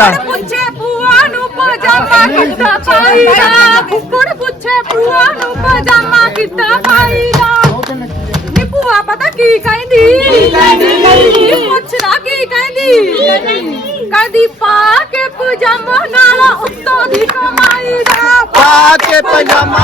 ਪੁੱਛੇ ਭੂਆ ਨੂੰ ਪਜਾਮਾ ਕਿੱਦਾਂ ਪਾਈਦਾ ਕੁੱਕੜ ਪੁੱਛੇ ਭੂਆ ਨੂੰ ਪਜਾਮਾ ਕਿੱਦਾਂ ਪਾਈਦਾ ਨੀ ਭੂਆ ਪਤਾ ਕੀ ਕਹਿੰਦੀ? ਨੀ ਪੁੱਛਦਾ ਕੀ ਕਹਿੰਦੀ? ਕਹਿੰਦੀ ਪਾ ਕੇ ਪਜਾਮਾ ਨਾਲ ਉੱਤੋਂ ਦੀ ਕਮਾਈ ਦਾ। ਪਾ ਕੇ ਪਜਾਮਾ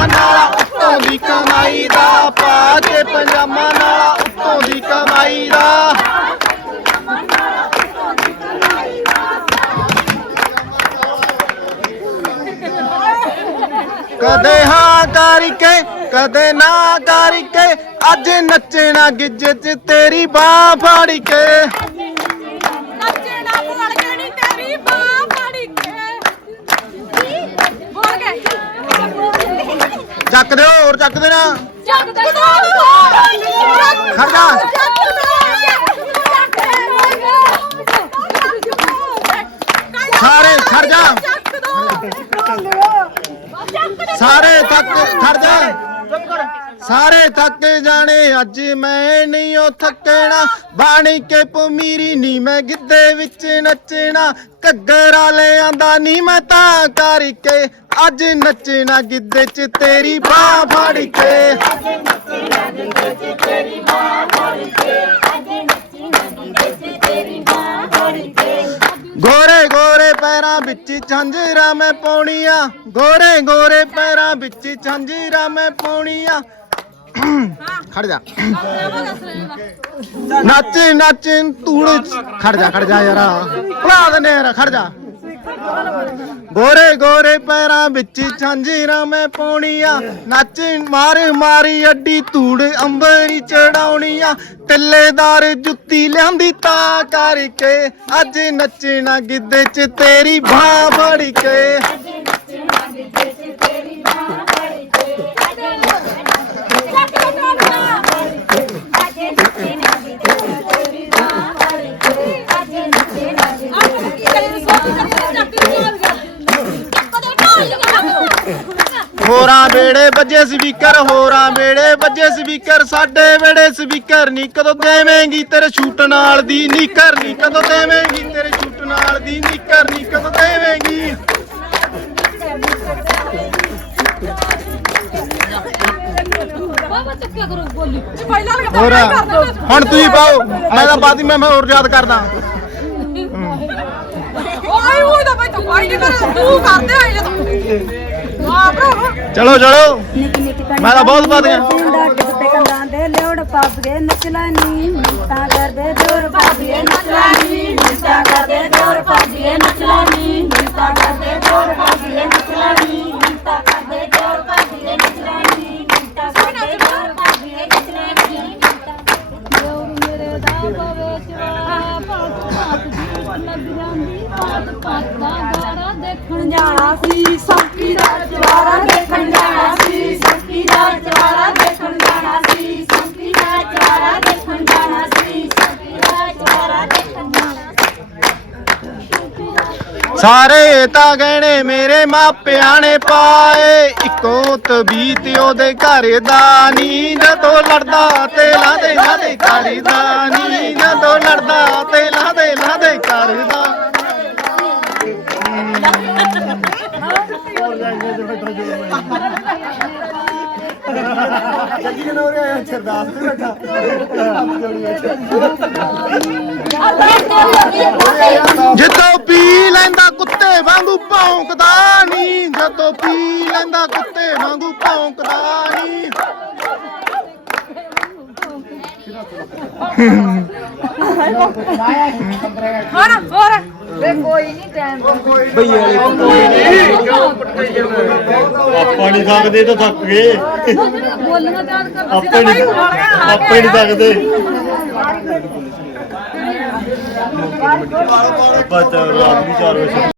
ਕਦੇ ਹਾਂ ਕਰਕੇ ਕਦੇ ਨਾ ਕਰਕੇ ਅੱਜ ਨੱਚਣਾ ਗਿੱਜੇ ਚ ਤੇਰੀ ਬਾਹ ਫੜ ਕੇ। ਨੱਚਣਾ ਭੁੱਲ ਕੇ ਨੀ ਤੇਰੀ ਬਾਹ ਫੜ ਕੇ। ਬੋਲ ਕੇ। ਚੱਕ ਦਿਓ ਹੋਰ ਚੱਕ ਦੇਣਾ। ਚੱਕ ਦੇ ਖੜ ਜਾ। ਸਾਰੇ ਖੜ ਜਾ। ਸਾਰੇ ਥੱਕ ਖੜ ਜਾ। ਸਾਰੇ ਥੱਕ ਜਾਣੇ, ਅੱਜ ਮੈਂ ਨਹੀਂ ਉਹ ਥੱਕਣਾ। ਬਾਣੀ ਕੇ ਪਮੀਰੀ ਨਹੀਂ ਮੈਂ ਗਿੱਧੇ ਵਿੱਚ ਨੱਚਣਾ। ਘੱਗਰਾ ਲੈ ਆਂਦਾ ਨਹੀਂ ਮੈਂ ਤਾਂ ਕਰਕੇ। ਅੱਜ ਨੱਚਣਾ ਗਿੱਧੇ 'ਚ ਤੇਰੀ ਬਾਹ ਫੜ ਕੇ। ਗੋਰੇ ਪੈਰਾਂ ਵਿੱਚ ਝਾਂਜਰਾਂ ਮੈਂ ਪਾਉਣੀਆਂ। ਗੋਰੇ ਗੋਰੇ ਪੈਰਾਂ ਵਿੱਚ ਝਾਂਜਰਾਂ ਮੈਂ ਪਾਉਣੀਆਂ। ਖੜ ਜਾ। ਨੱਚ ਨੱਚ ਤੂੜ ਖੜ ਜਾ ਖੜ ਜਾ ਯਾਰ। ਭਲਾ ਦਨੇ ਯਾਰ, ਖੜ ਜਾ। ਗੋਰੇ ਗੋਰੇ ਪੈਰਾਂ ਵਿੱਚ ਝਾਂਜਰਾਂ ਮੈਂ ਪਾਉਣੀਆਂ। ਨੱਚ ਮਾਰ ਮਾਰੀ ਅੱਡੀ ਧੂੜ ਅੰਬਰੀ ਚੜਾਉਣੀਆਂ। ਟਿੱਲੇਦਾਰ ਜੁੱਤੀ ਲਿਆਂਦੀ ਤਾਂ ਕਰਕੇ। ਅੱਜ ਨੱਚਣਾ ਗਿੱਧੇ 'ਚ ਤੇਰੀ ਬਾਹ ਫੜ ਕੇ। ਹੋਰਾਂ ਵੇੜੇ ਵੱਜੇ ਸਪੀਕਰ ਹੋਰਾਂ ਵੇੜੇ ਵੱਜੇ ਸਪੀਕਰ ਸਾਡੇ ਵੇੜੇ ਸਪੀਕਰ ਨਹੀਂ ਕਦੋਂ ਦੇਵੇਂਗੀ ਤੇਰੇ ਸ਼ੂਟ ਨਾਲ ਦੀ ਨੀਕਰ ਨਹੀਂ ਕਦੋਂ ਦੇਵੇਂਗੀ ਤੇਰੇ ਸ਼ੂਟ ਨਾਲ ਦੀ ਨੀਕਰ ਨਹੀਂ ਕਦੋਂ ਦੇਵੇਂਗੀ? ਬਾਬਾ ਚੱਕਿਆ ਕਰੋ ਬੋਲੀ। ਪਹਿਲਾਂ ਲਗਾ ਹੋਰ ਹੁਣ ਤੁਸੀਂ ਪਾਓ ਮੈਂ ਤਾਂ ਬਾਅਦ ਹੀ ਮੈਂ ਹੋਰ ਯਾਦ ਕਰਦਾ। ਓਏ ਉਹ ਤਾਂ ਭਾਈ ਤੂੰ ਭਾਈ ਨਹੀਂ ਕਰ ਤੂੰ ਕਰਦੇ ਆਏ ਜਦੋਂ। ਚਲੋ ਚਲੋ ਮੈਂ ਤਾਂ ਬਹੁਤ। ਪਿੰਡਾ ਟਿਕਤੇ ਕੰਦਾਂ ਦੇ ਲਿਓੜ ਪਾਪਗੇ ਨਚਲਾਨੀ ਤਾਂ ਕਰਦੇ ਜੋਰ ਪਾਪਗੇ ਨਚਲਾਨੀ ਦੀ ਪਾਤ ਪਾਤ ਦਾ ਗਾਰਾ ਦੇਖਣ ਜਾਣਾ ਸੀ ਸੌਕੀ ਦਾ ਚਵਾਰਾ ਦੇਖਣ ਜਾਣਾ ਸੀ ਸੌਕੀ ਦਾ ਚਵਾਰਾ ਦੇਖਣ ਜਾਣਾ ਸੀ ਸੌਕੀ ਦਾ ਚਵਾਰਾ ਦੇਖਣ ਜਾਣਾ ਸੀ ਸੌਕੀ ਦਾ ਚਵਾਰਾ ਦੇਖਣ ਜਾਣਾ ਸਾਰੇ ਤਾਂ ਗਹਿਣੇ ਮੇਰੇ ਮਾਪਿਆਂ ਨੇ ਪਾਏ ਇੱਕੋ ਤਬੀਤ ਉਹਦੇ ਘਰ ਦਾ ਨੀ ਜਦੋਂ ਲੜਦਾ ਤੇ ਲਾਦੇ ਲਾਦੇ ਘਰ ਦਾ ਨੀ ਜਦੋਂ ਲੜਦਾ ਤੇ ਜਦੋਂ ਪੀ ਲੈਂਦਾ ਕੁੱਤੇ ਵਾਂਗੂ ਭੌਂਕਦਾ ਨੀ ਜਦੋਂ ਪੀ ਲੈਂਦਾ ਕੁੱਤੇ ਵਾਂਗੂ ਭੌਂਕਦਾ ਨੀ। ਹੋਰ ਹੋਰ। ਵੇ ਕੋਈ ਨਹੀਂ ਟਾਈਮ ਆਪਾਂ ਨਹੀਂ ਥੱਕਦੇ ਤਾਂ ਥੱਕ ਗਏ। ਬੋਲਣਾ ਯਾਦ ਕਰ ਆਪਾਂ ਨਹੀਂ ਆਪਾਂ ਨਹੀਂ ਰਾਤ ਵੀ 4 ਵਜੇ